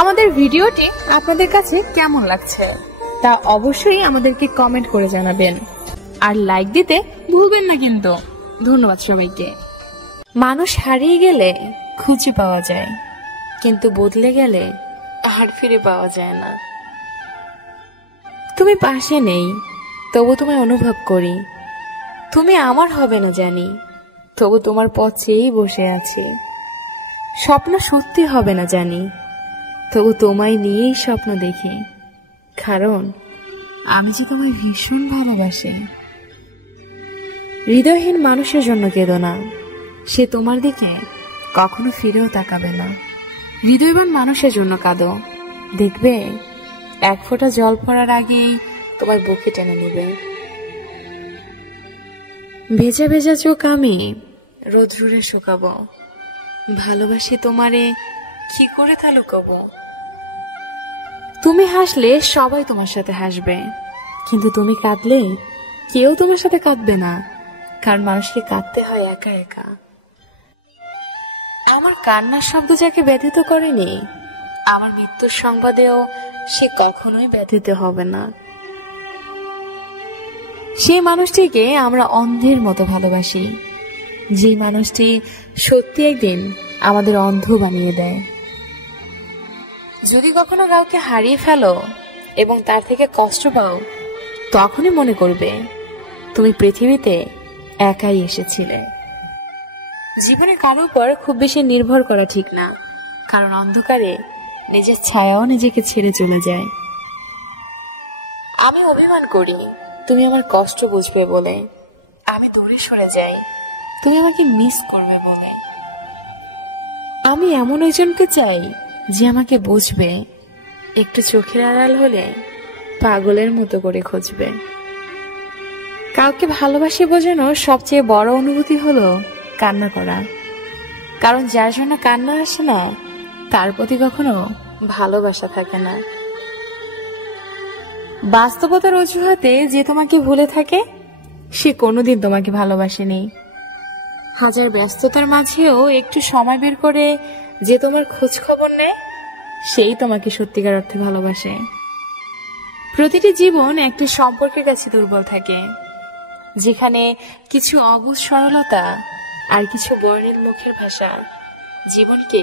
আমাদের ভিডিওটি আপনাদের কাছে কেমন লাগছে তা অবশ্যই আমাদেরকে কমেন্ট করে জানাবেন, আর লাইক দিতে ভুলবেন না কিন্তু। ধন্যবাদ সবাইকে। মানুষ হারিয়ে গেলে খুঁজে পাওয়া যায়, কিন্তু বদলে গেলে আর ফিরে পাওয়া যায় না। তুমি পাশে নেই, তবু তোমায় অনুভব করি। তুমি আমার হবে না জানি, তবু তোমার পথ চেয়েই বসে আছি। স্বপ্ন সত্যি হবে না জানি, তবু তোমায় নিয়েই স্বপ্ন দেখি, কারণ আমি যে তোমায় ভীষণ ভালোবাসি। হৃদয়হীন মানুষের জন্য কেঁদো না, সে তোমার দিকে কখনো ফিরেও তাকাবে না। হৃদয়বান মানুষের জন্য কাঁদো, দেখবে এক ফোঁটা জল পড়ার আগেই তোমার বুকে টেনে নেবে। ভেজা ভেজা চোখ আমি রোদ্রুরে শুকাবো, ভালোবাসি তোমারে কি করে তা লুকাবো। তুমি হাসলে সবাই তোমার সাথে হাসবে, কিন্তু তুমি কাঁদলে কেউ তোমার সাথে কাঁদবে না, কারণ মানুষকে কাঁদতে হয় একা একা। আমার কান্নার শব্দ যাকে ব্যথিত করেনি, আমার মৃত্যুর সংবাদেও সে কখনোই ব্যথিত হবে না। সেই মানুষটিকে আমরা অন্ধের মতো ভালোবাসি, যে মানুষটি সত্যি একদিন আমাদের অন্ধ বানিয়ে দেয়। যদি কখনো কাউকে হারিয়ে ফেলো এবং তার থেকে কষ্ট পাও, তখনই মনে করবে তুমি পৃথিবীতে একাই এসেছিলে। জীবনে কারো উপর খুব বেশি নির্ভর করা ঠিক না, কারণ অন্ধকারে নিজের ছায়াও নিজেকে ছেড়ে চলে যায়। আমি অভিমান করি তুমি আমার কষ্ট বুঝবে বলে, আমি দূরে সরে যাই তুমি আমাকে মিস করবে বলে। আমি এমন একজনকে চাই যে আমাকে বুঝবে, একটু চোখের আড়াল হলে পাগলের মতো করে খুঁজবে। কাউকে ভালোবাসে বোঝানোর সবচেয়ে বড় অনুভূতি হলো কান্না করা, কারণ যার জন্য কান্না আসে না তার প্রতি কখনো ভালোবাসা থাকে না। বাস্তবতার অজুহাতে যে তোমাকে ভুলে থাকে, সে কোনোদিন তোমাকে ভালোবাসেনি। হাজার ব্যস্ততার মাঝেও একটু সময় বের করে যে তোমার খোঁজ খবর নেয়, সেই তোমাকে সত্যিকার অর্থে ভালোবাসে। প্রতিটি জীবন একটি সম্পর্কের কাছে দুর্বল থাকে, যেখানে কিছু অবুঝ সরলতা আর কিছু বর্ণিল মুখের ভাষা জীবনকে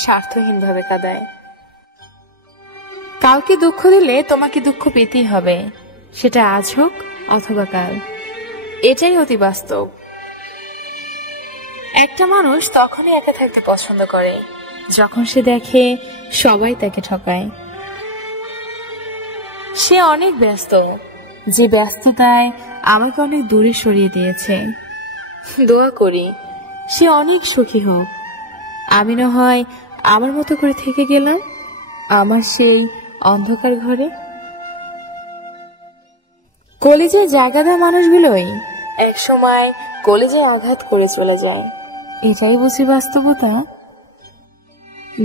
স্বার্থহীনভাবে কাঁদায়। কাউকে দুঃখ দিলে তোমাকে দুঃখ পেতেই হবে, সেটা আজ হোক অথবা কাল। এটাই অতি বাস্তব। একটা মানুষ তখনই একা থাকতে পছন্দ করে যখন সে দেখে সবাই তাকে ঠকায়। সে অনেক ব্যস্ত, যে ব্যস্ততায় আমাকে অনেক দূরে সরিয়ে দিয়েছে। দোয়া করি সে অনেক সুখী হোক, আমি না হয় আমার মতো করে থেকে গেলাম আমার সেই অন্ধকার ঘরে। কলেজে জায়গা দেওয়া মানুষগুলোই এক সময় কলেজে আঘাত করে চলে যায়, এটাই বুঝি বাস্তবতা।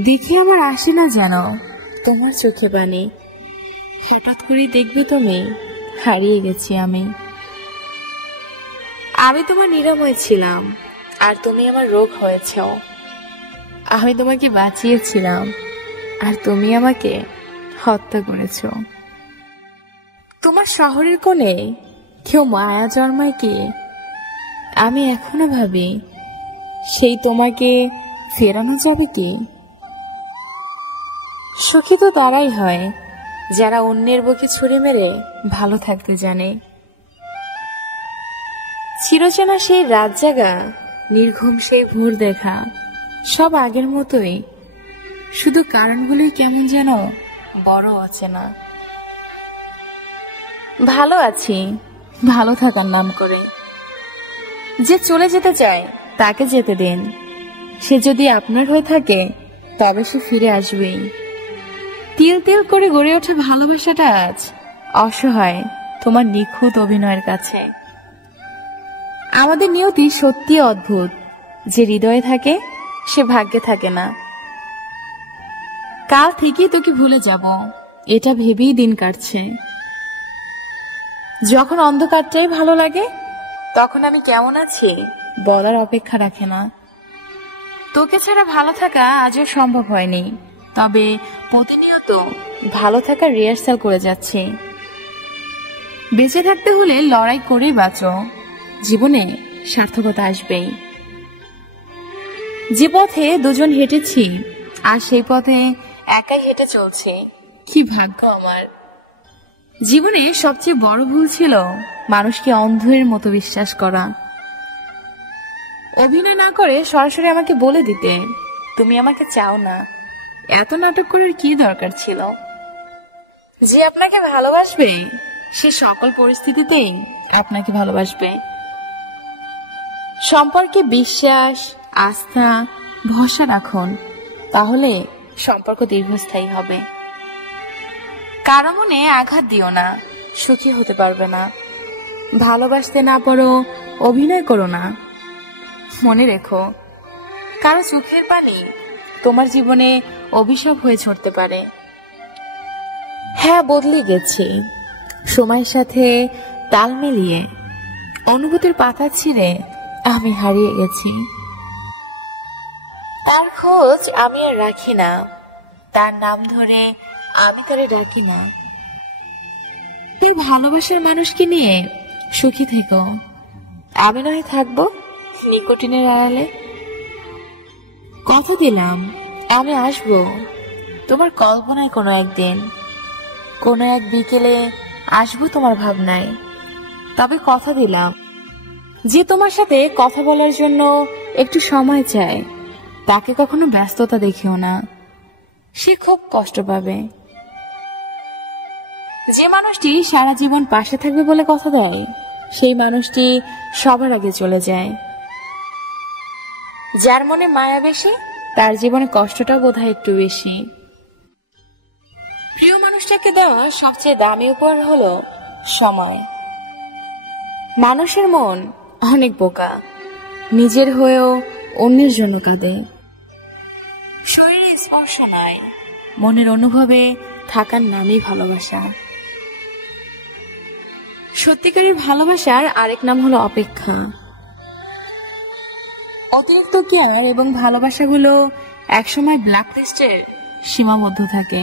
দেখে আমার আসে না যেন তোমার চোখে পানি, হঠাৎ করে দেখবে তুমি হারিয়ে গেছি আমি। আমি তোমার নিরাময় ছিলাম আর তুমি আমার রোগ হয়েছ। আমি তোমাকে বাঁচিয়েছিলাম আর তুমি আমাকে হত্যা করেছ। তোমার শহরের কোণে কেউ মায়া জন্মায় কি? আমি এখনো ভাবি সেই তোমাকে ফেরানো যাবে কি? সুখী তো তারাই হয় যারা অন্যের বুকে ছুরি মেরে ভালো থাকতে জানে। চিরচেনা সেই রাত জাগা, নির্ঘুম সেই ভোর দেখা, সব আগের মতোই, শুধু কারণগুলোই কেমন যেন বড় অচেনা। ভালো আছি ভালো থাকার নাম করে। যে চলে যেতে চায় তাকে যেতে দিন, সে যদি আপনার হয়ে থাকে তবে সে ফিরে আসবেই। তিল তিল করে গড়ে ওঠা ভালোবাসাটা আজ অসহায় তোমার নিখুঁত অভিনয়ের কাছে। আমাদের নিয়তি সত্যি অদ্ভুত, যে হৃদয়ে থাকে সে ভাগ্যে থাকে না। কাল থেকেই তোকে ভুলে যাব এটা ভেবেই দিন কাটছে। যখন অন্ধকারটাই ভালো লাগে তখন আমি কেমন আছি বলার অপেক্ষা রাখে না। তোকে ছাড়া ভালো থাকা আজও সম্ভব হয়নি, তবে প্রতিনিয়ত ভালো থাকার রিহার্সাল করে যাচ্ছি। বেঁচে থাকতে হলে লড়াই করেই বাঁচো, জীবনে সার্থকতা আসবেই। যে পথে দুজন হেঁটেছি আর সেই পথে একাই হেঁটে চলছি, কি ভাগ্য আমার। জীবনে সবচেয়ে বড় ভুল ছিল মানুষকে অন্ধের মতো বিশ্বাস করা। অভিনয় না করে সরাসরি আমাকে বলে দিতে তুমি আমাকে চাও না। এত নাটক করার কি দরকার ছিল? যে আপনাকে ভালোবাসবে সে সকল পরিস্থিতিতেই আপনাকে ভালোবাসবে। সম্পর্কে বিশ্বাস, আস্থা, ভরসা রাখুন, তাহলে সম্পর্ক দীর্ঘস্থায়ী হবে। কারো মনে আঘাত দিও না, সুখী হতে পারবে না। ভালোবাসতে না পারো, অভিনয় করো না। মনে রেখো, কারো চোখের পানি তোমার জীবনে অভিশাপ হয়ে ছড়তে পারে। হ্যাঁ, বদলে গেছি, সময়ের সাথে তাল মিলিয়ে অনুভূতির পাতা ছিঁড়ে আমি হারিয়ে গেছি। তার খোঁজ আমি আর রাখি না, তার নাম ধরে আমি তারে ডাকি না। এই ভালোবাসার মানুষকে নিয়ে সুখী থেকো, আমি নয় থাকবো নিকোটিনের আড়ালে। কথা দিলাম আমি আসবো তোমার কল্পনায়, কোনো একদিন, কোনো এক বিকেলে আসবো তোমার ভাবনায়। তবে কথা দিলাম, যে তোমার সাথে কথা বলার জন্য একটু সময় চায় তাকে কখনো ব্যস্ততা দেখিও না, সে খুব কষ্ট পাবে। যে মানুষটি সারা জীবন পাশে থাকবে বলে কথা দেয়, সেই মানুষটি সবার আগে চলে যায়। যার মনে মায়া বেশি, তার জীবনে কষ্টটাও বোধহয় একটু বেশি। প্রিয় মানুষটাকে দেওয়া সবচেয়ে দামি উপহার হলো সময়। মানুষের মন অনেক বোকা, নিজের হয়েও অন্যের জন্য কাঁদে। শরীরে স্পর্শ নাই, মনের অনুভবে থাকার নামই ভালোবাসা। সত্যিকারের ভালোবাসার আরেক নাম হলো অপেক্ষা। অতিরিক্ত কেয়ার এবং ভালোবাসাগুলো একসময় ব্ল্যাক লিস্টের সীমাবদ্ধ থাকে।